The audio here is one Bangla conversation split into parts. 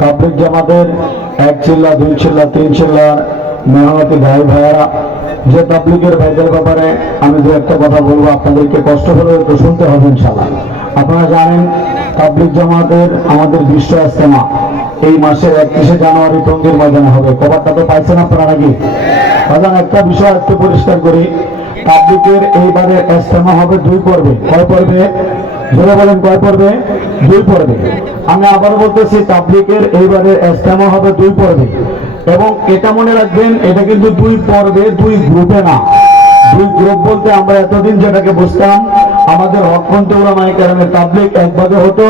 তাবলীগ জামাতের এক চিল্লা, দুই চিল্লা, তিন চিল্লার মেহনতি ভাই ভাইয়ারা, যে তাবলীগের ভাইদের ব্যাপারে আমি দু একটা কথা বলবো, আপনাদেরকে কষ্ট হলেও একটু শুনতে হবে ইনশাআল্লাহ। আপনারা জানেন তাবলীগ জামাতের আমাদের বিশ্ব ইজতেমা এই মাসের 31শে জানুয়ারি টঙ্গীর ময়দানে হবে। খবরটা তো পাইছেন আপনারা নাকি? বাজান, একটা বিষয় একটু পরিষ্কার করি, তাবলীগের এইবারের ইজতেমা হবে 2 পর্বে। কয় পর্বে? জোরে বলেন, কয় পর্বে? 2 পর্বে। আমি আবার বলতেছি, তাবলীগের এইবারের ইজতেমা হবে 2 পর্বে। এবং এটা মনে রাখবেন, এটা কিন্তু 2 পর্বে, 2 গ্রুপে না। 2 গ্রুপ বলতে আমরা এতদিন যেটাকে বুঝতাম, আমাদের হকপন্থী উলামায়ে কেরামের তাবলীগ এক ভাগে হতো,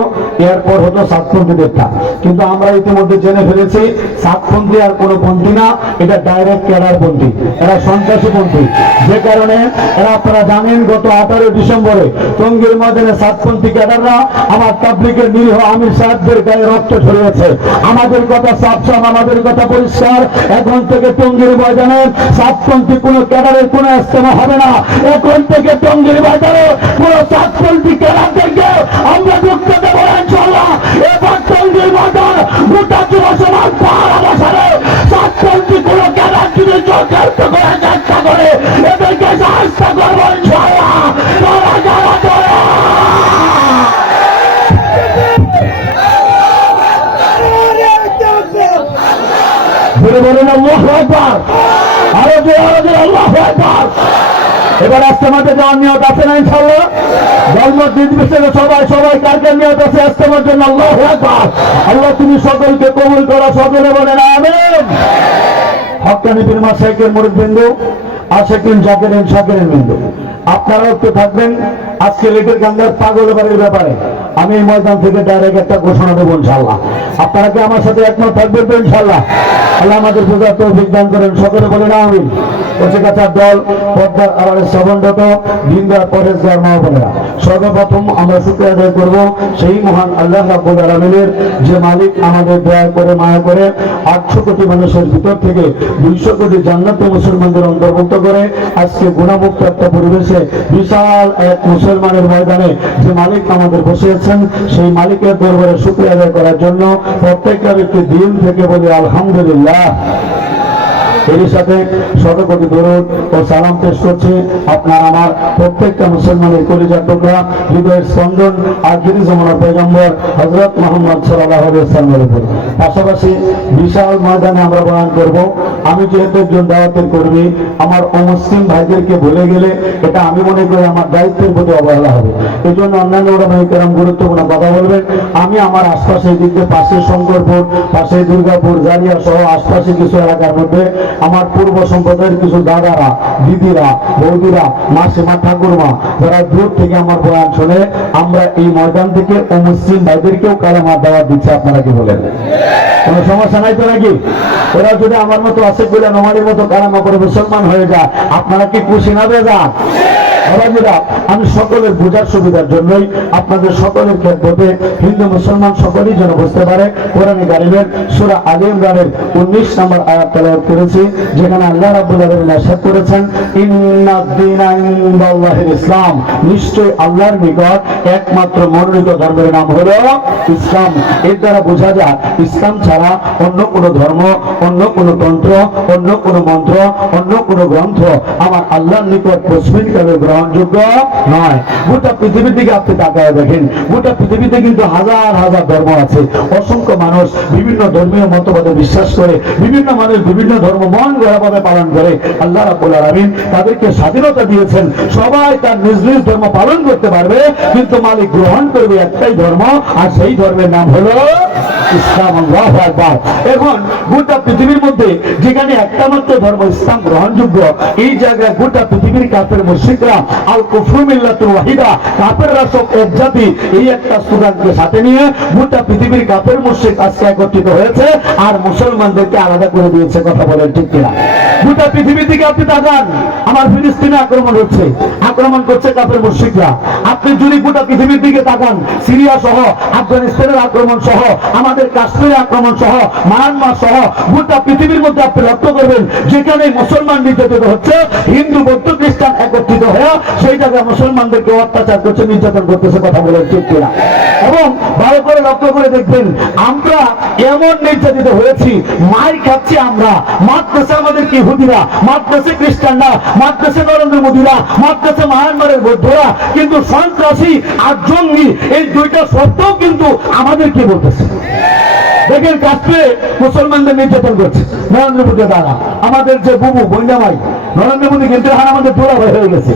এরপর হতো সাতপন্থীদেরটা। কিন্তু আমরা ইতিমধ্যে জেনে ফেলেছি সাতপন্থী আর কোনো পন্থী না, এটা ডাইরেক্ট ক্যাডারপন্থী, এরা সন্ত্রাসী পন্থী। যে কারণে এরা, আপনারা জানেন, গত 18 ডিসেম্বরে টঙ্গীর ময়দানে সাতপন্থী ক্যাডাররা আমার তাবলীগের নিরীহ আমির সাহেবদের গায়ে রক্ত ঝরিয়েছে। আমাদের কথা সাফ, আমাদের কথা পরিষ্কার, এখন থেকে টঙ্গীর ময়দানে সাতপন্থী কোনো ক্যাডারের কোনো ইজতেমা হবে না। এখন থেকে টঙ্গীর ময়দানে কোনো সাতপন্থী ক্যাডারদেরকে আমরা ঢুকতে দেবো না ইনশাআল্লাহ। এবার টঙ্গীর ময়দান গোটা যুব সমাজ পাহারা বসাবে। সাতপন্থী কোনো ক্যাডার যদি চক্রান্ত করার চেষ্টা করে, এদেরকে সাহায্য করবো ইনশাআল্লাহ। বলেন আল্লাহু আকবার, আরো জোরে আল্লাহু আকবার। এবার ইজতেমাতে যাওয়ার নিয়ত আছে না ইনশাআল্লাহ? ধর্ম নির্বিশেষে সবাই কার কার নিয়ত আছে ইজতেমার জন্য? আল্লাহু আকবার। আল্লাহ তুমি সকলকে কবুল করো, সকলে বলেন আমিন। হক্কানি পীর মাশায়েখের মুরিদবৃন্দ, আশিকিন, জাকিরিন, শাকিরিন বৃন্দ, আপনারাও একটু থাকবেন। আজকে লেটের গান্ধার পাগল বাড়ির ব্যাপারে আমি এই ময়দান থেকে ডাইরেক্ট একটা ঘোষণা দেবো ইনশাআল্লাহ। আপনারা কি আমার সাথে একমত থাকবেন তো ইনশাআল্লাহ? আল্লাহ আমাদের পূজার তৌফিক দান করেন, সকলে বলেন আমিন। কচিকাচার দল, পর্দার আড়ালে শ্রবণরত দিনদার পরেশগার মা বোনেরা, সর্বপ্রথম আমরা শুকরিয়া আদায় করব সেই মহান আল্লাহ রাব্বুল আলামিনের, যে মালিক আমাদের দয়া করে, মায়া করে 800 কোটি মানুষের ভিতর থেকে 200 কোটি জান্নাতি মুসলমানদের অন্তর্ভুক্ত করে আজকে গুণামুক্ত একটা পরিবেশে বিশাল এক মুসলমানের ময়দানে যে মালিক আমাদের বসিয়েছেন, সেই মালিকের দরবারে শুকরিয়া আদায় করার জন্য প্রত্যেকটা ব্যক্তি দিল থেকে বলি আলহামদুলিল্লাহ। এর সাথে শতকোটি দরুদ ও সালাম পেশ করছি আপনার আমার প্রত্যেকটা মুসলমানের কলিজার টুকরা, হৃদয়ের স্পন্দন আখিরি জামানার পয়গম্বর হযরত মুহাম্মদ সাল্লাল্লাহু আলাইহি ওয়াসাল্লামের উপর। পাশাপাশি বিশাল ময়দানে আমরা বয়ান করব। আমি যেহেতু একজন দাওয়াতের কর্মী, আমার অমুসলিম ভাইদেরকে ভুলে গেলে এটা আমি মনে করি আমার দায়িত্বের প্রতি অবহেলা হবে। এই জন্য অন্যান্য ওলামায়ে কেরাম গুরুত্বপূর্ণ কথা বলবেন। আমি আমার আশপাশের দিক দিয়ে, পাশে শঙ্করপুর, পাশে দুর্গাপুর, জারিয়া সহ আশপাশে কিছু এলাকার মধ্যে আমার পূর্ব সম্প্রদায়ের কিছু দাদারা, দিদিরা, বৌদিরা, মাসিমা, ঠাকুরমা, যারা দূর থেকে আমার বয়ান শোনে, আমরা এই ময়দান থেকে অমুসলিম ভাইদেরকেও কালেমার দাওয়াত দিচ্ছি। আপনারা কি বলেন? কোনো সমস্যা নাই তো নাকি? ওরা যদি আমার মতো আছে বলে নমারির মতো কালেমা করে মুসলমান হয়ে যায়, আপনারা কি খুশি না বেজার? আমি সকলের বোঝার সুবিধার জন্যই আপনাদের সকলের ক্ষেত্রে হিন্দু মুসলমান সকলেই যেন বুঝতে পারে, কোরআনে কারীমের সূরা আলে ইমরানের 19 নম্বর আয়াত তেলাওয়াত করেছি, যেখানে আল্লাহ রাব্বুল আলামিন ইরশাদ করেছেন, ইন্নাদ-দীনা ইনদাল্লাহিল ইসলাম, নিশ্চয় আল্লাহর নিকট একমাত্র মনোনীত ধর্মের নাম হলো ইসলাম। এর দ্বারা বোঝা যায় ইসলাম ছাড়া অন্য কোনো ধর্ম, অন্য কোনো তন্ত্র, অন্য কোনো মন্ত্র, অন্য কোনো গ্রন্থ আমার আল্লাহর নিকট তসবিহকালে গ্রহণযোগ্য নয়। গোটা পৃথিবীর দিকে আপনি তাকায় দেখেন, গোটা পৃথিবীতে কিন্তু হাজার হাজার ধর্ম আছে। অসংখ্য মানুষ বিভিন্ন ধর্মীয় মতবাদে বিশ্বাস করে, বিভিন্ন মানুষ বিভিন্ন ধর্ম মন গড়াভাবে পালন করে। আল্লাহ রাব্বুল আলামিন তাদেরকে স্বাধীনতা দিয়েছেন, সবাই তার নিজ নিজ ধর্ম পালন করতে পারবে, কিন্তু মালিক গ্রহণ করবে একটাই ধর্ম, আর সেই ধর্মের নাম হলো ইসলাম। আল্লাহু আকবার। এখন গোটা পৃথিবীর মধ্যে যেখানে একটা মাত্র ধর্ম ইসলাম গ্রহণযোগ্য, এই জায়গায় গোটা পৃথিবীর কাফের মুশরিকরা আল কুফরু মিল্লাতুন ওয়াহিদা, কাফেররা সব এক জাতি, এই একটা স্লোগানকে সাথে নিয়ে গোটা পৃথিবীর কাফের মুশরিক আজকে একত্রিত হয়েছে আর মুসলমানদেরকে আলাদা করে দিয়েছে। কথা বলেন ঠিক কিনা? গোটা পৃথিবী থেকে আপনি তাকান, আমার ফিলিস্তিনে আক্রমণ হচ্ছে, আক্রমণ করছে কাফের মুশরিকরা। আপনি যদি গোটা পৃথিবীর দিকে তাকান, সিরিয়া সহ, আফগানিস্তানের আক্রমণ সহ, আমাদের কাশ্মীরের আক্রমণ সহ, মায়ানমার সহ গোটা পৃথিবীর মধ্যে আপনি লক্ষ্য করবেন, যেখানে মুসলমান নির্যাতিত হচ্ছে, হিন্দু, বৌদ্ধ, খ্রিস্টান একত্রিত হয়ে সেই জায়গায় মুসলমানদেরকে অত্যাচার করছে, নির্যাতন করতেছে, কথা বলে ঠিক কিনা? এবং ভালো করে লক্ষ্য করে দেখবেন, আমরা এমন নির্যাতিত হয়েছি, মার খাচ্ছি আমরা, মারতেছে আমাদেরকে ইহুদিরা, মারতেছে খ্রিস্টানরা, মারতেছে নরেন্দ্র মোদীরা, মারতেছে মায়ানমারের বৌদ্ধরা, কিন্তু সন্ত্রাসী আর জঙ্গি এই দুইটা শব্দও কিন্তু আমাদেরকে বলতেছে। দেখেন কাশ্মীরে মুসলমানদের নির্যাতন করছে নরেন্দ্র মোদী দ্বারা। আমাদের যে বুবু বন্যামাই নরেন্দ্র মোদী কিন্তু আমাদের তোলা হয়ে গেছে।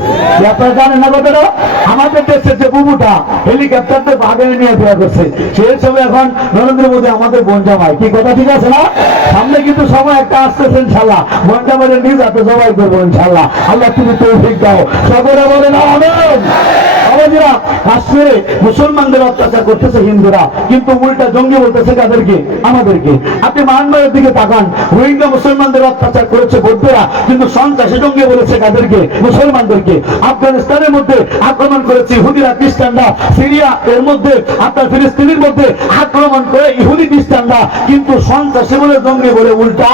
আপনারা জানেন না কথাটা? আমাদের দেশের যে বুবুটা হেলিকপ্টারতে বাগানে নিয়ে দেওয়া করছে, সেই সময় এখন নরেন্দ্র মোদী আমাদের বন্যামাই। কি কথা ঠিক আছে না? সামনে কিন্তু সময় একটা আসতেছে ইনশাল্লাহ, বন্যামাইয়ের নিজ হাতে জবাই করবো ইনশাল্লাহ। আল্লাহ তুমি তৌফিক দাও, সকলে বলেন আমিন। আমাদেরা কাশ্মীরে মুসলমানদের অত্যাচার করতেছে হিন্দুরা, কিন্তু উল্টা জঙ্গি বলতেছে কাদেরকে? আমাদেরকে। আপনি মায়ানমারের দিকে তাকান, রোহিঙ্গা মুসলমানদের অত্যাচার করেছে বৌদ্ধরা, কিন্তু সন্ত্রাসী জঙ্গি বলেছে কাদেরকে? মুসলমানদেরকে। আফগানিস্তানের মধ্যে আক্রমণ করেছে ইহুদিরা, খ্রিস্টানরা। সিরিয়া এর মধ্যে আপনার ফিলিস্তিনের মধ্যে আক্রমণ করে ইহুদি খ্রিস্টানরা, কিন্তু সন্ত্রাসী বলে জঙ্গি বলে উল্টা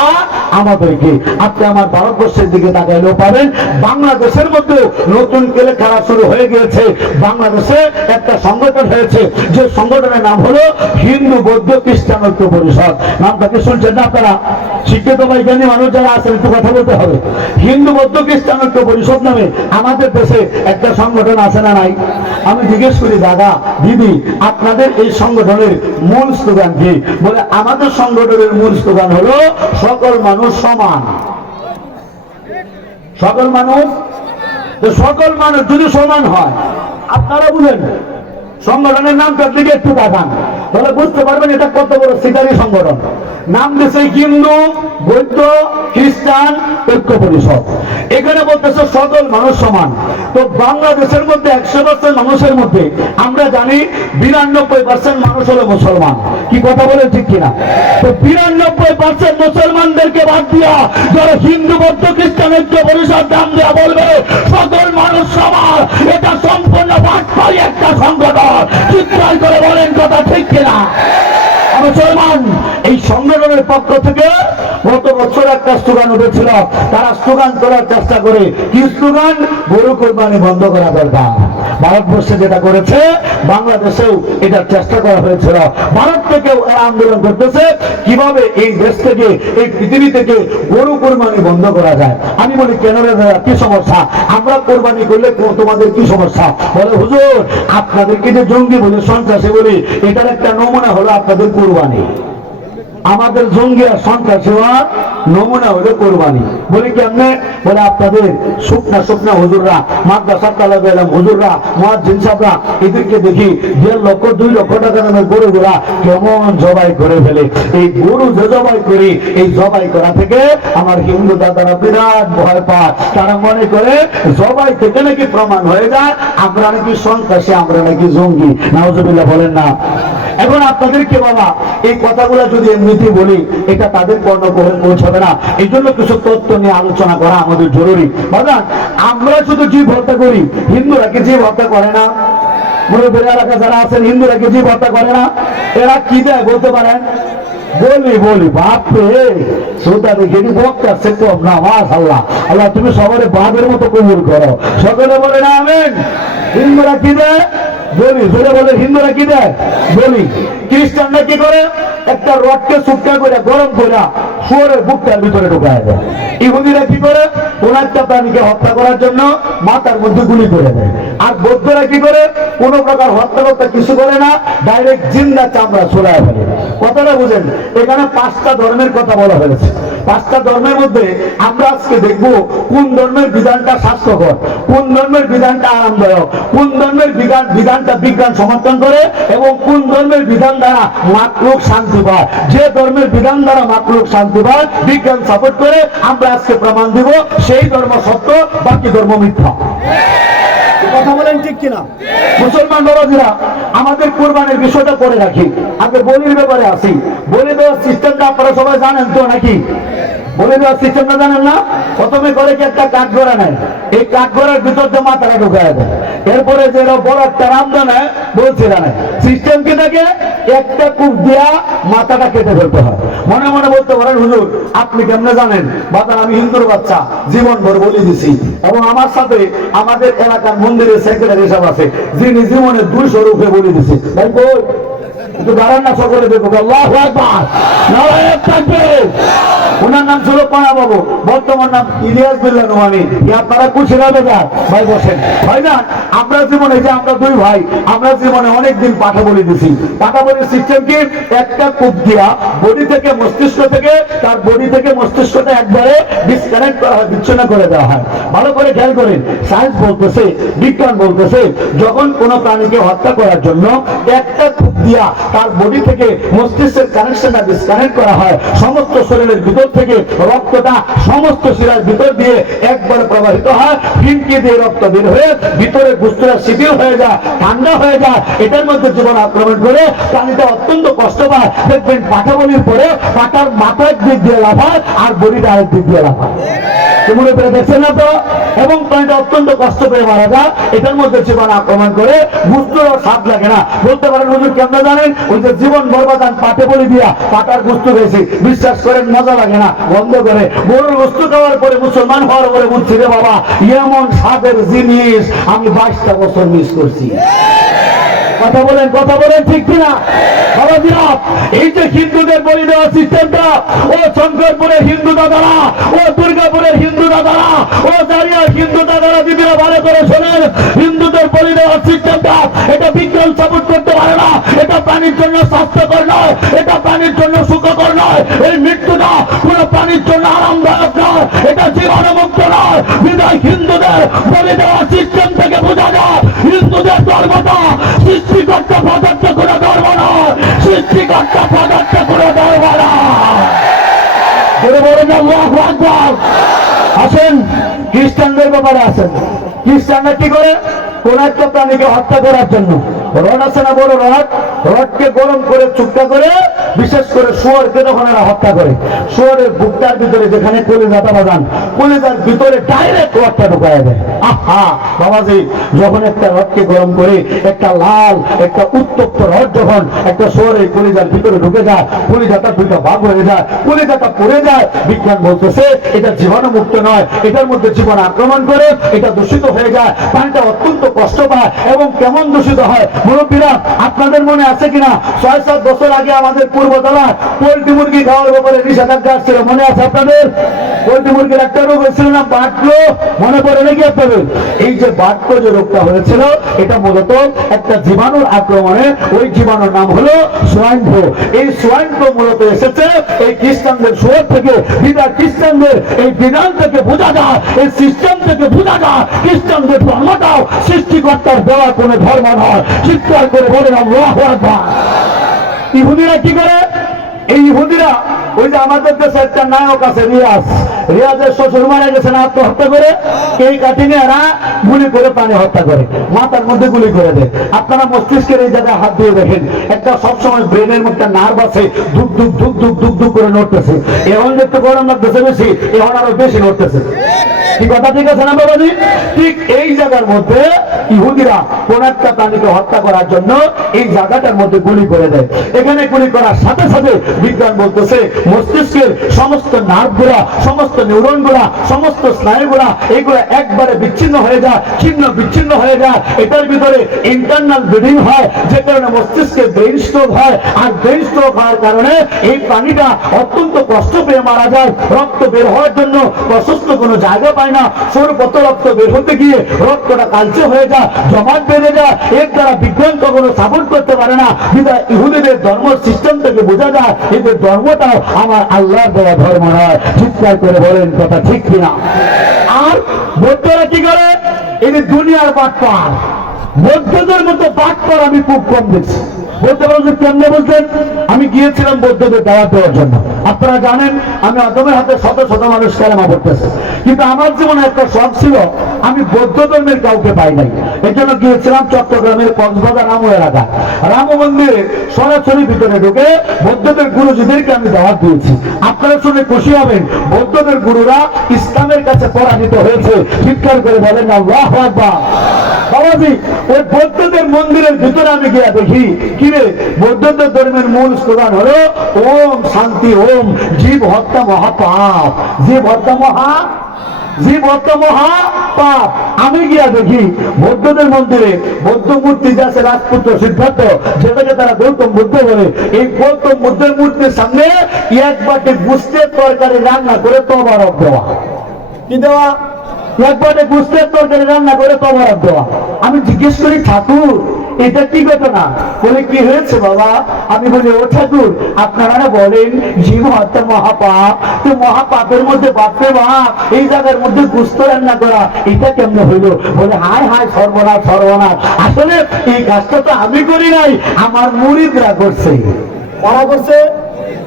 আমাদেরকে। আপনি আমার ভারতবর্ষের দিকে তাকাইলেও পাবেন, বাংলাদেশের মধ্যে নতুন কেলে খেলা শুরু হয়ে গিয়েছে। বাংলাদেশে একটা সংগঠন হয়েছে, যে সংগঠনের নাম হলো হিন্দু বৌদ্ধ খ্রিস্টান ঐক্য পরিষদ। নামটা কি শুনছেন না আপনারা? শিক্ষিত ভাই জ্ঞানী মানুষ যারা আছেন একটু কথা বলতে হবে। হিন্দু বৌদ্ধ খ্রিস্টান ঐক্য পরিষদ নামে আমাদের দেশে একটা সংগঠন আছে না নাই? আমি জিজ্ঞেস করি, দাদা দিদি, আপনাদের এই সংগঠনের মূল স্লোগান কি? বলে আমাদের সংগঠনের মূল স্লোগান হলো সকল মানুষ সমান। সকল মানুষ, সকল মানুষ যদি সমান হয়, আপনারা বুঝেন সংগঠনের নামটার দিকে একটু তাকান, তাহলে বুঝতে পারবেন এটা কত বড় শিকারী সংগঠন। নাম দিয়েছে হিন্দু বৌদ্ধ খ্রিস্টান ঐক্য পরিষদ। এখানে বলতেছে সকল মানুষ সমান। তো বাংলাদেশের মধ্যে 100% মানুষের মধ্যে আমরা জানি 92% মানুষ হলো মুসলমান। কি কথা বলে ঠিক কিনা? তো 92% মুসলমানদেরকে বাদ দিয়া যারা হিন্দু বৌদ্ধ খ্রিস্টান ঐক্য পরিষদ নাম দেওয়া বলবে সকল মানুষ সমান, এটা সম্পূর্ণ বাটপাড়ি একটা সংগঠন। চিৎকার করে বলেন কথা ঠিক কিনা? মুসলমান এই সংগঠনের পক্ষ থেকে গত বছর একটা স্লোগান উঠেছিল, তারা স্লোগান করার চেষ্টা করে। কি স্লোগান? গরু কোরবানি বন্ধ করা দরকার। ভারতবর্ষে যেটা করেছে, বাংলাদেশেও এটার চেষ্টা করা হয়েছিল। ভারত থেকেও এরা আন্দোলন করতেছে কিভাবে এই দেশ থেকে, এই পৃথিবী থেকে গরু কোরবানি বন্ধ করা যায়। আমি বলি, কেন রে কি সমস্যা? আমরা কোরবানি করলে তোমাদের কি সমস্যা? বলে হুজুর, আপনাদেরকে যে জঙ্গি বলে সন্ত্রাসী বলি, এটার একটা নমুনা হলো আপনাদের কোরবানি। আমাদের জঙ্গি আর সন্ত্রাসী হওয়ার নমুনা হলো কোরবানি। বলি কেমনে? বলে আপনাদের শুকনা শুকনা হুজুররা, মাদ্রাসা তালেবে ইলম হুজুররা, মুয়াজ্জিন সাহেবরা, এদেরকে দেখি 1.5 লক্ষ 2 লক্ষ টাকা দামের গরুগুলা কেমন জবাই করে ফেলে। এই গরু যে জবাই করি, এই জবাই করা থেকে আমার হিন্দু দাদারা বিরাট ভয় পায়। তারা মনে করে জবাই থেকে নাকি প্রমাণ হয়ে যায় আমরা নাকি সন্ত্রাসী, আমরা নাকি জঙ্গি। নাউজুবিল্লাহ বলেন না? এখন আপনাদেরকে বাবা এই কথাগুলো যদি এমনিতে বলি, এটা তাদের কর্ণকুহরে পৌঁছাবে না। এই জন্য কিছু তথ্য নিয়ে আলোচনা করা আমাদের জরুরি। বাবা, আমরা শুধু জীব হত্যা করি, হিন্দুরা কি জীব হত্যা করে না? মুরব্বী এলাকা যারা আছেন, হিন্দুরা কি জীব হত্যা করে না? এরা কি দেয় বলতে পারেন? বলি বাপরে, শ্রোতা দেখে বক্তা সে কম না। মাশাআল্লাহ, আল্লাহ তুমি সবারে বাপের মতো কবুল করো। সকলে বলে না আমিন। হিন্দুরা কি দেয়? বলি। জোরে বলে, হিন্দুরা কি দেয়? বলি। খ্রিস্টানরা কি করে? একটা রডকে শুকনা করে গরম করে শুয়োরের বুকটার ভিতরে ঢুকায় দেয়। ইহুদিরা কি করে? কোন একটা প্রাণীকে হত্যা করার জন্য মাথার মধ্যে গুলি করে দেয়। আর বৌদ্ধরা কি করে? কোন প্রকার হত্যা করতে কিছু করে না, ডাইরেক্ট জিন্দা চামড়া ছড়ায় ফেলে। কথাটা বুঝেন? এখানে 5টা ধর্মের কথা বলা হয়েছে। 5টা ধর্মের মধ্যে আমরা আজকে দেখব কোন ধর্মের বিধানটা স্বাস্থ্যকর, কোন ধর্মের বিধানটা আরামদায়ক, কোন ধর্মের বিধানটা বিজ্ঞান সমর্থন করে, এবং কোন ধর্মের বিধান দ্বারা মাতৃক শান্তি পায়। যে ধর্মের বিধান দ্বারা মাতৃক শান্তি পায়, বিজ্ঞান সাপোর্ট করে, আমরা আজকে প্রমাণ দিব সেই ধর্ম সত্য, বাকি ধর্ম মিথ্যা। কথা বলেন ঠিক কিনা? মুসলমান বাবাজিরা, আমাদের কোরবানির বিষয়টা করে রাখি। আগে বলির ব্যাপারে আসি। বলি দেওয়ার সিস্টেমটা আপনারা সবাই জানেন তো নাকি? বলে দেওয়ার সিস্টেমটা জানেন না? প্রথমে করে কি একটা কাঠ গড়া নেয়, এই কাঠ গড়ার ভিতর দিয়ে মাথাটা ঢুকায় দেয়, এরপরে যে বড় একটা রামদা নেয় বলছে জানে সিস্টেম কি থাকে, একটা কূপ দিয়া মাথাটা কেটে ফেলতে হয়। মনে মনে বলতে পারেন হুজুর আপনি কেমনে জানেন? বাতান আমি হিন্দুর বাচ্চা, জীবন ভর বলে দিছি, এবং আমার সাথে আমাদের এলাকার মন্দিরের সেক্রেটারি সাহেব আছে যিনি জীবনে 200 রূপে বলে দিছে। তাই কই একটু দাঁড়ান না, সকলে দেখো আল্লাহু আকবার, নারায়ে তাকবীর। ওনার নাম ছিল পানা বাবু, বর্তমান নাম ইলিয়াস বিল্লাহ নোমানী। আপনারা কুশিরা বেজার ভাই বসেন ভাই না। আমরা জীবনে যে আমরা দুই ভাই, আমরা জীবনে অনেকদিন পাঠা বলে দিছি। পাঠা বলির সিস্টেম কি, একটা কূপ দিয়া বডি থেকে মস্তিষ্ক থেকে, তার বডি থেকে মস্তিষ্কটা একবারে ডিসকানেক্ট করা হয়, বিচ্ছিন্ন করে দেওয়া হয়। ভালো করে খেয়াল করেন, সায়েন্স বলতেছে, বিজ্ঞান বলতেছে, যখন কোন প্রাণীকে হত্যা করার জন্য একটা কূপ দিয়া তার বডি থেকে মস্তিষ্কের কানেকশনটা ডিসকানেক্ট করা হয়, সমস্ত শরীরের ভিতর থেকে রক্তটা সমস্ত শিরার ভিতর দিয়ে একবার প্রবাহিত হয়, ফিনকি দিয়ে রক্ত বের হয়ে ভিতরে গুস্তরা শিথিল হয়ে যায়, ঠান্ডা হয়ে যায়, এটার মধ্যে জীবন আক্রমণ করে প্রাণীটা অত্যন্ত কষ্ট পায়। দেখবেন পাঠা বলির পরে পাটার মাথার দিক দিয়ে লাফায় আর বডিটা আরেক দিক দিয়ে লাফায়, মনে করে দেখছেন না তো? এবং প্রাণীটা অত্যন্ত কষ্ট পেয়ে মারা যায়, এটার মধ্যে জীবন আক্রমণ করে, গুস্তরও স্বাদ লাগে না। বলতে পারেন হুজুর কেমনে জানেন? ওই যে জীবন বরবাদান পাটে বলি দিয়া পাটার গুস্তু গেছি, বিশ্বাস করেন মজা লাগে না, বন্ধ করে। গরুর গুস্তু খাওয়ার পরে মুসলমান হওয়ার পরে বুঝছি রে বাবা এমন স্বাদের জিনিস আমি 22টা বছর মিস করছি। কথা বলেন ঠিক কিনা? বাবাজিরা, এই যে হিন্দুদের বলি দেওয়ার সিস্টেমটা, ও শঙ্করপুরের হিন্দু দাদারা, ও দুর্গাপুরের হিন্দু দাদারা, ও জারিয়ার হিন্দু দাদারা, দিদিরা ভালো করে শোনেন, হিন্দুদের বলি দেওয়ার সিস্টেমটা এটা বিজ্ঞান সাপোর্ট করতে পারে না, এটা প্রাণীর জন্য স্বাস্থ্যকর নয়, এটা প্রাণীর জন্য সুখকর নয়, এই মৃত্যুটা কোন প্রাণীর জন্য আরামদায়ক নয়, এটা জীবনমুক্ত নয়। বিদায় হিন্দুদের বলি দেওয়ার সিস্টেম থেকে বোঝা যায় হিন্দুদের ধর্মটা সৃষ্টিকর্তা পদার্থ করে ধর্ম নয়, সৃষ্টিকর্তা পদার্থ করে ধর্ম নয়। আসেন খ্রিস্টানদের ব্যাপারে আসেন। খ্রিস্টানরা কি করে? কোন একটা প্রাণীকে হত্যা করার জন্য রড আছে না, বড় রড, রডকে গরম করে চুপটা করে, বিশেষ করে শুয়োরকে যখন এরা হত্যা করে, শুয়োরের বুকটার ভিতরে যেখানে কলিজাটা বাঁধান, কলিজার ভিতরে ডাইরেক্ট রডটা ঢুকায় দেয়। আহা বাবাজি, যখন একটা রডকে গরম করে একটা লাল একটা উত্তপ্ত রড যখন একটা শুয়োরের কলিজার ভিতরে ঢুকে যায়, কলিজাটা দুইটা ভাগ হয়ে যায়, কলিজাটা পড়ে যায়। বিজ্ঞান বলতেছে এটা জীবাণুমুক্ত নয়, এটার মধ্যে জীবাণু আক্রমণ করে, এটা দূষিত হয়ে যায়, পানিটা অত্যন্ত কষ্ট পায়। এবং কেমন দূষিত হয় মুরব্বীরা, আপনাদের মনে আছে কিনা 6-7 বছর আগে আমাদের পূর্বতলায় পোল্ট্রি মুরগি খাওয়ার ব্যাপারে নিষেধাজ্ঞা ছিল, মনে আছে আপনাদের? পোল্ট্রি মুরগির একটা রোগ হয়েছিল না, বার্ড ফ্লু, মনে পড়ে নাকি আপনাদের? এই যে বার্ড ফ্লু যে রোগটা হয়েছিল, এটা মূলত একটা জীবাণুর আক্রমণে, ওই জীবাণুর নাম হলো সোয়াইন ফ্লু। এই সোয়াইন ফ্লু মূলত এসেছে এই খ্রিস্টানদের শুয়োর থেকে। বিদায় খ্রিস্টানদের এই বিধান থেকে বোঝা যায়, এই সিস্টেম থেকে বোঝা যায় খ্রিস্টানদের ধর্মটাও সৃষ্টিকর্তার দেওয়া কোন ধর্ম নয়। চিৎকার করে বলেন আল্লাহু আকবার। ইহুদিরা কি করে? এই ইহুদিরা ওই যে আমাদের দেশে একটা নায়ক আছে রিয়াজ, রিয়াজের শ্বশুর মারা গেছেন আত্মহত্যা করে, এই কাটিনে এরা গুলি করে প্রাণী হত্যা করে, মাথার মধ্যে গুলি করে দেয়। আপনারা মস্তিষ্কের এই জায়গায় হাত দিয়ে দেখেন, একটা সবসময় ব্রেনের মধ্যে নার্ভ আছে, ধুক ধুক ধুক ধুক ধুক ধুক করে নড়তেছে। এখন দেখতে গরম লাগতেছে বেশি, এখন আরো বেশি নড়তেছে। কি কথা ঠিক আছে না বাবাজি? ঠিক এই জায়গার মধ্যে ইহুদিরা কোন একটা প্রাণীকে হত্যা করার জন্য এই জায়গাটার মধ্যে গুলি করে দেয়। এখানে গুলি করার সাথে সাথে বিজ্ঞান বলতেছে মস্তিষ্কের সমস্ত নার্ভ গুলা, সমস্ত নিউরন গুলা, সমস্ত স্নায়ু গুলা, এইগুলা একবারে বিচ্ছিন্ন হয়ে যায়, ছিন্ন বিচ্ছিন্ন হয়ে যায়। এটার ভিতরে ইন্টারনাল ব্লিডিং হয়, যে কারণে মস্তিষ্কে ব্রেইন স্ট্রোক হয়, আর ব্রেইন স্ট্রোক হওয়ার কারণে এই প্রাণীটা অত্যন্ত কষ্ট পেয়ে মারা যায়। রক্ত বের হওয়ার জন্য প্রশস্ত কোনো জায়গা পায় না, সরুপত রক্ত বের হতে গিয়ে রক্তটা কালচে হয়ে যায়, জমাট বেঁধে যায়। এর দ্বারা বিজ্ঞান কখনো সাপোর্ট করতে পারে না। বিধায় ইহুদিদের ধর্ম সিস্টেম থেকে বোঝা যায় এদের ধর্মটাও আমার আল্লাহর দেওয়া ধর্ম নয়। চিৎকার করে বলেন কথা ঠিক কিনা? আর বৌদ্ধরা কি করে? এদের দুনিয়ার বাটপার, বৌদ্ধদের মতো বাটপার আমি খুব কম দেখছি। বলতে পারো যে কেমনে বলতেন? আমি গিয়েছিলাম বৌদ্ধদের দাওয়াত দেওয়ার জন্য। আপনারা জানেন আমি আদমের হাতে শত শত মানুষ কালেমা পড়তেছে, কিন্তু আমার জীবনে একটা শখ ছিল আমি বৌদ্ধ ধর্মের কাউকে পাই নাই। এই জন্য গিয়েছিলাম চট্টগ্রামের কক্সবাজার রামু এলাকা, রাম মন্দিরে সরাসরি ভিতরে ঢুকে বৌদ্ধদের গুরুজিদেরকে আমি দাওয়াত দিয়েছি। আপনারা শুনে খুশি হবেন, বৌদ্ধদের গুরুরা ইসলামের কাছে পরাজিত হয়েছে। চিৎকার করে বলেন আল্লাহু আকবার। বাবাজি, ওই বৌদ্ধদের মন্দিরের ভিতরে আমি গিয়ে দেখি কিরে বৌদ্ধদের ধর্মের মূল স্লোগান হলো ওম শান্তি ওম, জীব হত্যা মহাপাপ, জীব হত্যা মহাপাপ। আমি গিয়া দেখি বৌদ্ধদের মন্দিরে বৌদ্ধ মূর্তি যে আছে রাজপুত্র সিদ্ধার্থ, যেটাকে তারা গৌতম বুদ্ধ বলে, এই গৌতম বুদ্ধের মূর্তির সামনে এক বাটি গুস্তের তরকারি রান্না করে তবারক দেওয়া। কি দেওয়া? একবারে গুস্তের তরকারি রান্না করে তবারক দেওয়া। আমি জিজ্ঞেস করি ঠাকুর এটা কি ঘটনা? বলে কি হয়েছে বাবা? আমি বলি ও ঠাকুর আপনারা বলেন জীব হত্যা মহাপাপ, তো মহাপাপের মধ্যে বাপরে বাপ এই জায়গার মধ্যে গুস্ত রান্না করা এটা কেমন হইলো? বলে হায় হায় সর্বনাশ সর্বনাশ, আসলে এই কাজটা তো আমি করি নাই, আমার মুরিদরা করছে। কারা করছে?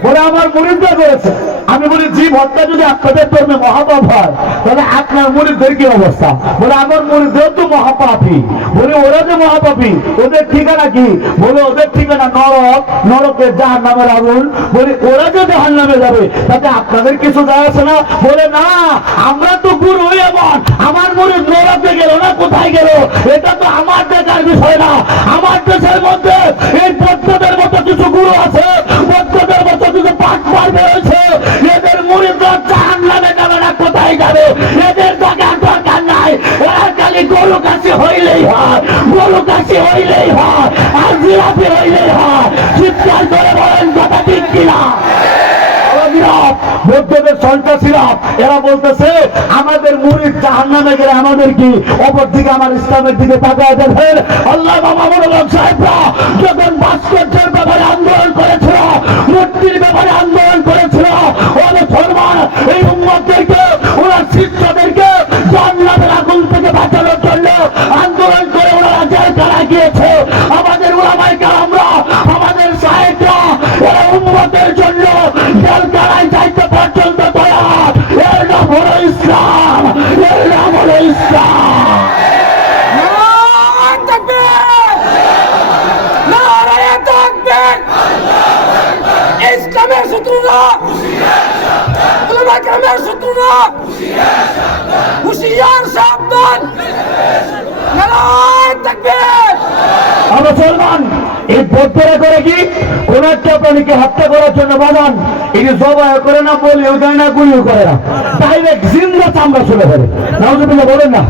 বলে আমার মুরিদরা করেছে। আমি বলি জীব হত্যা যদি আপনাদের ধর্মে মহাপাপ হয় তাহলে আপনার মুরিদদের কি অবস্থা? বলে আমার মুরিদদের তো মহাপাপী। বলে ওরা যে মহাপাপী ওদের ঠিকানা কি? বলে ওদের ঠিকানা নরক, নরকের জাহান্নামের আগুন। বলে ওরা যে জাহান্নামে যাবে তাতে আপনাদের কিছু যায় আসে না? বলে না, আমরা তো গুরু এমন, আমার মুরিদ নরকে গেল না কোথায় গেল এটা তো আমার দেখার বিষয় না। আমার দেশের মধ্যে এই বৌদ্ধদের মতো কিছু গুরু আছে, বৌদ্ধদের মতো কিছু পাঠ পাড়বে হয়েছে, এদের মুরিদরা জাহান্নামে যাবে না কোথায় যাবে? এদের দরকার নাই, এরা খালি গরু কাছে হইলেই হয়, গরু কাছে হইলেই হয়, আর জিরাফি হইলেই হয়। চিৎকার করে বলেন কথা ঠিক কিনা? বৌদ্ধদের সন্ত্রাসীরা এরা বলতেছে আমাদের মুরিদ জাহান্নামে গেলে আমাদের কি? অপর দিকে আমার ইসলামের দিকে তাকায় দেখেন, আল্লাহ বাবা বড় সাহেবরা যখন ভাস্কর্যের ব্যাপারে আন্দোলন করেছিল, মূর্তির ব্যাপারে আন্দোলন করেছিল, ওদের ফরমান এই উম্মতদেরকে ওরা শিষ্যদেরকে জাহান্নামের আগুন থেকে বাঁচানোর জন্য আন্দোলন করে ওরা জেলখানায় গিয়েছে। আমাদের ওলামায়ে কেরামরা, আমাদের সাহেবরা এরা উম্মতের জন্য জেলখানায় যাইতে পর্যন্ত তৈরি। এর নাম হলো ইসলাম, এর নাম হলো ইসলাম। ইসলামের শত্রুরা, উলামায়ে কেরামের শত্রুরা হুঁশিয়ার সাবধান। নারায়ে তাকবীর। মুসলমান এই বৌদ্ধরা করে কি? কোন একটা প্রাণীকে হত্যা করার জন্য বানান, এটি জবাই করে না, বলিও দেয় না, গুলিও করে না, ডাইরেক্ট জিন্দা চামড়া চলে ফেলে। নাউজুবিল্লাহ বলেন না,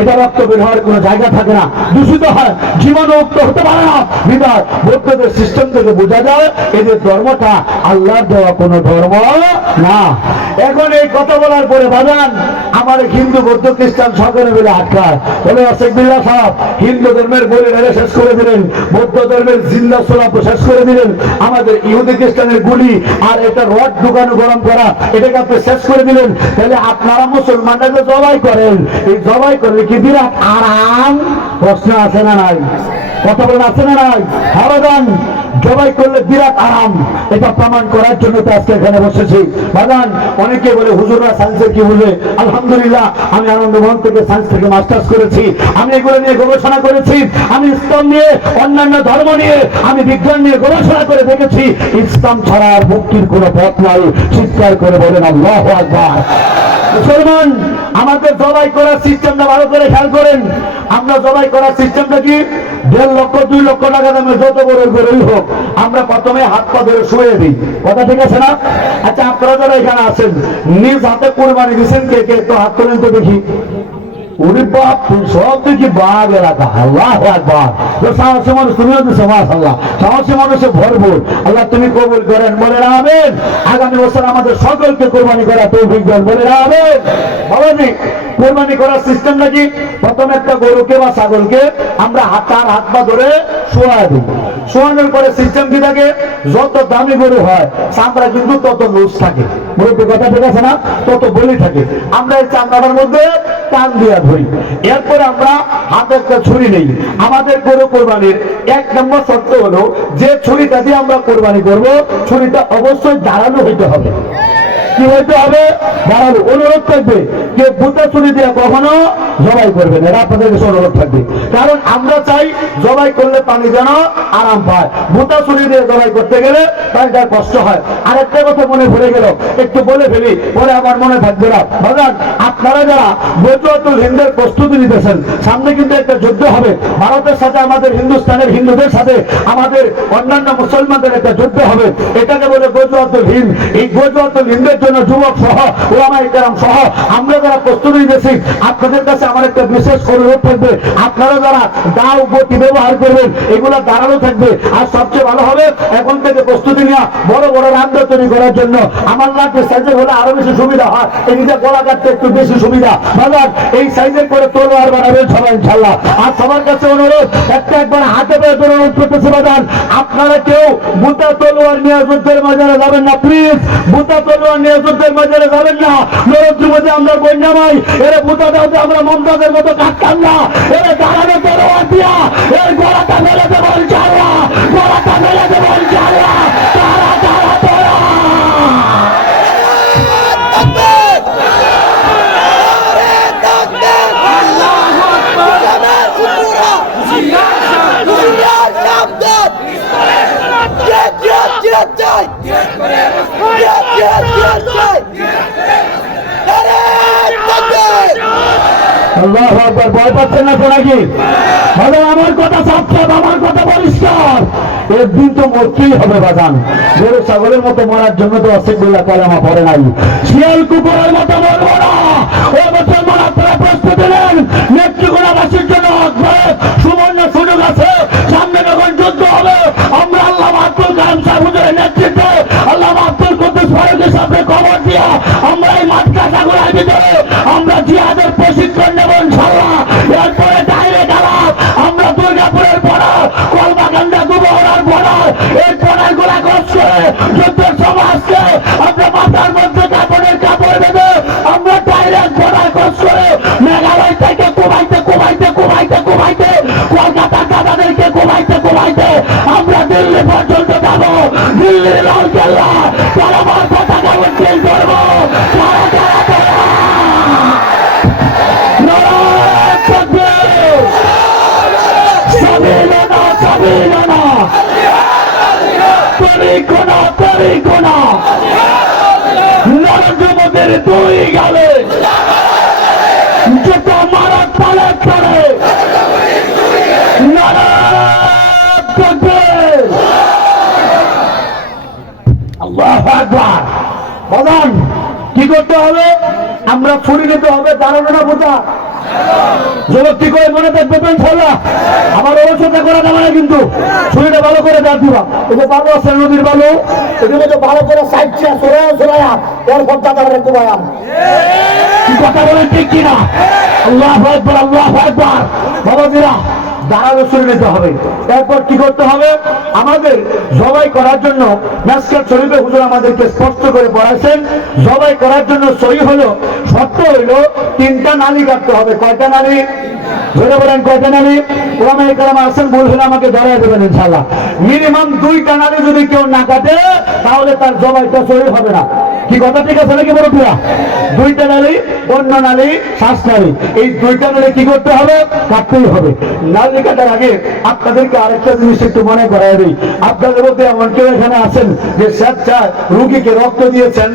এটা রক্ত বের হওয়ার কোনো জায়গা থাকে না, দূষিত হয়, জীবাণুমুক্ত হতে পারে না। বিধায় বৌদ্ধদের সিস্টেম থেকে বোঝা যায় এদের ধর্মটা আল্লাহর দেওয়া কোনো ধর্ম না। এখন এই কথা বলার পরে বাজান আমার হিন্দু বৌদ্ধ খ্রিস্টান সকলে মিলে আটকায় বলে আশেক বিল্লাহ সাহেব হিন্দু ধর্মের বলে শেষ করে দিলেন, বৌদ্ধ ধর্মের জিন্দা সোলাপ শেষ করে দিলেন, আমাদের ইহুদি খ্রিস্টানের গুলি আর এটা রড ঢুকানো গরম করা এটাকে আপনি শেষ করে দিলেন, তাহলে আপনারা মুসলমানরা জবাই করেন, এই জবাই করলে কি বিরাট আরাম? প্রশ্ন আছে না নাই? কথা বলেন আছে না নাই? হারাদান জবাই করলে বিরাট আরাম, এটা প্রমাণ করার জন্য তো আজকে এখানে বসেছি। বাগান অনেকে বলে হুজুররা সায়েন্সের কি বুঝে? আলহামদুলিল্লাহ আমি আনন্দমোহন থেকে সায়েন্স থেকে মাস্টার্স করেছি, আমি এগুলো নিয়ে গবেষণা করেছি, আমি ইসলাম নিয়ে অন্যান্য ধর্ম নিয়ে আমি বিজ্ঞান নিয়ে গবেষণা করে দেখেছি, ইসলাম ছাড়া আর মুক্তির কোনো পথ নাই। চিৎকার করে বলেন আল্লাহু আকবার। মুসলমান আমাদের জবাই করার সিস্টেমটা ভালো করে খেয়াল করেন। আমরা জবাই করার সিস্টেমটা কি? 1.5 লক্ষ 2 লক্ষ টাকা দামের যত বড় গরুই হোক আমরা প্রথমে হাত পা ধরে শুয়ে দিই, কথা ঠিক আছে না? আচ্ছা আপনারা যারা এখানে আছেন নিজ হাতে কোরবানি দিচ্ছেন কে কে? তো হাত তোলেন তো দেখি। ওরে বাপ, সব দেখি বাঘ এলাকা। আল্লাহু আকবার। তো সাহসী মানুষ তুমিও দিচ্ছো, মাশাআল্লাহ, সাহসী মানুষে ভরপুর। আল্লাহ তুমি কবুল করেন, বলে আমিন। আগামী বছর আমাদের সকলকে কোরবানি করা তৌফিক দেন, বলে আমিন। বাবাজি কোরবানি করার সিস্টেম নাকি প্রথম একটা গরুকে বা ছাগলকে আমরা হাত পা ধরে শোয়া দিই, শোয়ানোর পরে সিস্টেম কি থাকে, যত দামি গরু হয় চামড়া কিন্তু তত লুজ থাকে, মুরব্বী কথা ঠিক আছে না, তত বলি থাকে। আমরা এই চামড়াটার মধ্যে টান দিয়া ধরি, এরপরে আমরা হাতে একটা ছুরি নেই। আমাদের গরু কোরবানির 1 নম্বর শর্ত হলো যে ছুরিটা দিয়ে আমরা কোরবানি করব, ছুরিটা অবশ্যই ধারালো হইতে হবে। কি হইতে হবে? ধারালো। অনুরোধ থাকবে যে বুতা ছুরি দিয়ে কখনো জবাই করবেন, এটা আপনাদের কাছে অনুরোধ থাকবে। কারণ আমরা চাই জবাই করলে পানি যেন আরাম পায়, বুতা ছুরি দিয়ে জবাই করতে গেলে পানিটা কষ্ট হয়। আর একটা কথা মনে পড়ে গেল, একটু বলে ফেলি, পরে আমার মনে থাকবে না। ভাবলাম আপনারা যারা গজওয়াতুল হিন্দের প্রস্তুতি নিতেছেন, সামনে কিন্তু একটা যুদ্ধ হবে ভারতের সাথে, আমাদের হিন্দুস্তানের হিন্দুদের সাথে আমাদের অন্যান্য মুসলমানদের একটা যুদ্ধ হবে, এটাকে বলে গজওয়াতুল হিন্দ। এই গজওয়াতুল হিন্দের জন্য যুবক সহ ওলামায়ে কেরাম সহ আমরা যারা প্রস্তুতি নিতেছি, আপনাদের কাছে আমার একটা বিশেষ অনুরোধ থাকবে, আপনারা যারা দাও গতি ব্যবহার করবেন এগুলা দাঁড়ানো থাকবে। আর সবচেয়ে ভালো হবে এখন থেকে প্রস্তুতি নেওয়া, বড় বড় রান্না তৈরি করার জন্য আমার লাগবে সাইজের হলে আরো বেশি সুবিধা হয়, এইটা গলা কাটতে একটু বেশি সুবিধা। বাজার এই সাইজের করে তলোয়ার বানাবেন সবাই ইনশাল্লাহ। আর সবার কাছে অনুরোধ, একবার হাতে পেয়ে অনুরোধ করতেছে বাজার, আপনারা কেউ বুতা তলোয়ার নিয়ে যুদ্ধের ময়দানে যাবেন না, প্লিজ বুতা তলোয়ার নিয়ে যুদ্ধের ময়দানে যাবেন না। নরেন্দ্র মোদী আমরা বন্যামাই, এরা বুতা দাওতে আমরা মমতাজের মতো কাটতাম না, এরা দাঁড়ানো তলোয়ার দিয়া এর গলাটা মেলে দেবো ইনশাল্লাহ, গলাটা মেলে দেবো ইনশাল্লাহ। তারা তারা তোরা আল্লাহু আকবার। ভয় পাচ্ছেন না তো নাকি? ভালো, আমার কথা সাবধান, আমার কথা পরিষ্কার। একদিন তো মরতেই হবে বাজান, গরু ছাগলের মতো মরার জন্য তো অসেকগুল্লাহ কালামা পড়ে নাই, শিয়াল কুকুরের মতো মরবো না। ও মুসলমান আপনারা প্রস্তুতি নেন, নেত্রকোনাবাসীর জন্য সুবর্ণ সুযোগ আছে, সামনে যখন যুদ্ধ হবে আমরা আল্লামা আব্দুল কালাম সাহেব হুজুরের নেতৃত্বে আল্লামা আব্দুল কুদ্দুস ফারুকীর সামনে খবর দিয়া আমরা এই মাদ্রাসাগুলোর ভিতরে আমরা জিহাদের প্রশিক্ষণ নেব ইনশাআল্লাহ। এরপরে ডাইরেক্ট আলাপ আমরা দুর্গাপুরের বর্ডার, কলমাকান্দা দুবহরার বর্ডার, এই বর্ডারগুলা ক্রস করে যুদ্ধের সমাজকে আমরা মাথার মধ্যে কাপড়ের কাপড় বেঁধে আমরা ডাইরেক্ট বর্ডার ক্রস করে মেঘালয় থেকে কুমাইতে কুমাইতে কুমাইতে কুমাইতে কলকাতার দাদাদেরকে কুমাইতে কুমাইতে আমরা দিল্লি পর্যন্ত যাবো। দিল্লির লাল কেল্লা তারাবার পতাকা উত্তোলন করবো। তারা তারা তারা নারায়ণ তাকবীর, সাবিলানা সাবিলানা, তরিকোনা তরিকোনা, নরেন্দ্র মোদীর দুই গালে জুতো মারা তালে তালে, নারায়ণ তাকবীর, আল্লাহু আকবার। বাজান কি করতে হবে? আমরা ছুরি নিতে হবে, দাঁড়ানো না বোঝা যুবক কি করে মনে থাকবে তো ইনশাআল্লাহ। আমার অবস্থা করা যাবে না, কিন্তু ছুরিটা ভালো করে দাঁড় দিবা। এই যে বালু আছে নদীর বালু, এগুলো তো ভালো করে সাইড সরাইয়া এরপর দাদারে কুবায়াম। কি কথা বলেন ঠিক কিনা? আল্লাহু আকবার, আল্লাহু আকবার। বাবাজিরা দাঁড়ানো ছুরি নিতে হবে। এরপর কি করতে হবে? আমাদের জবাই করার জন্য মেসকাত শরীফে হুজুর আমাদেরকে স্পষ্ট করে পড়াইছেন, জবাই করার জন্য সহি হলো, শর্ত হইলো 3টা নালী কাটতে হবে। কয়টা নালী? ধরে বলেন কয়টা নালী? ওলামায়ে কেরাম আছেন, ভুল হলে আমাকে ধরাই দেবেন ইনশাআল্লাহ। মিনিমাম 2টা নালী যদি কেউ না কাটে তাহলে তার জবাইটা সহি হবে না। কি কথা ঠিক আছে নাকি বড় পিয়া? 2টা নালী, অন্য নালী, শ্বাস নালী, এই 2টা নালী কি করতে হবে? কাটতেই হবে। নালী কাটার আগে আপনাদেরকে আরেকটা জিনিস একটু মনে করাই দিই। আপনাদের মধ্যে এমন কেউ এখানে আছেন যে স্বেচ্ছায় রুগীকে রক্ত দিয়েছেন?